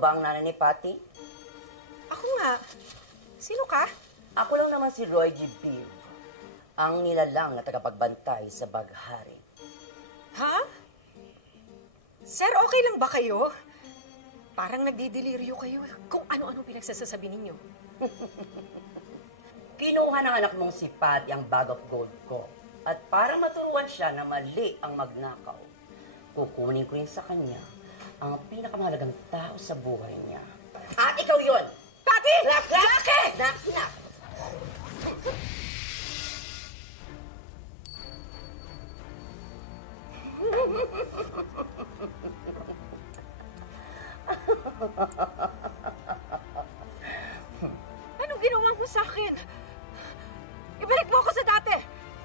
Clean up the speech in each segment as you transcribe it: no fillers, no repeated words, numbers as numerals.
ba ang nanay ni Patty? Ako nga. Sino ka? Ako lang naman si Roy G. Biv, ang nilalang na tagapagbantay sa baghari. Ha? Sir, okay lang ba kayo? Parang nagdideliryo kayo. Kung ano-ano pinagsasasabi ninyo. Kinuha ng anak mong si Patty ang bag of gold ko. At para maturuan siya na mali ang magnakaw, kukunin ko rin sa kanya ang pinakamahalagang tao sa buhay niya. At ikaw yun! Patty! Jackie! Snap! Anong ginawa mo sa akin? Ibalik mo ako sa dati!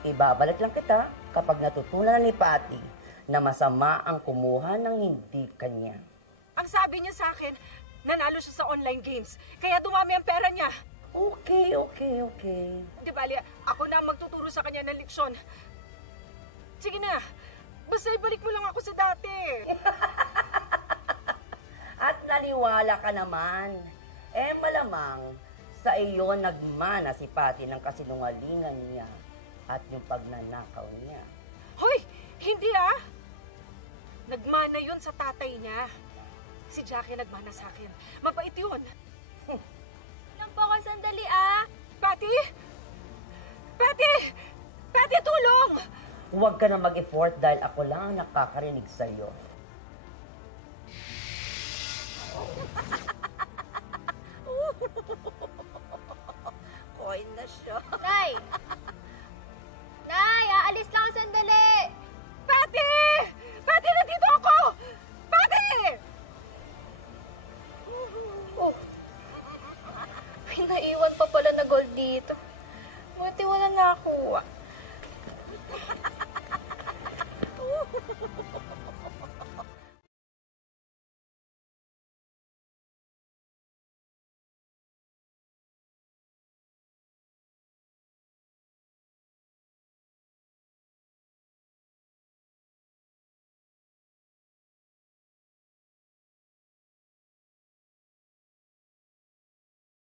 Ibabalik lang kita kapag natutunan ni Patty na masama ang kumuha ng hindi kanya. Ang sabi niya sa akin, nanalo siya sa online games, kaya dumami ang pera niya. Okay. Di bali, ako na ang magtuturo sa kanya ng leksyon. Sige na, basta ibalik mo lang ako sa dati. At naniwala ka naman. Malamang sa iyo nagmana si Patty ng kasinungalingan niya at yung pagnanakaw niya. Hoy, hindi ah! Nagmana yun sa tatay niya. Si Jackie nagmana sa akin. Mabait yun. Lang po ako sandali ah. Patty! Patty! Patty, tulong! Huwag ka na mag-effort dahil ako lang ang nakakarinig sa'yo.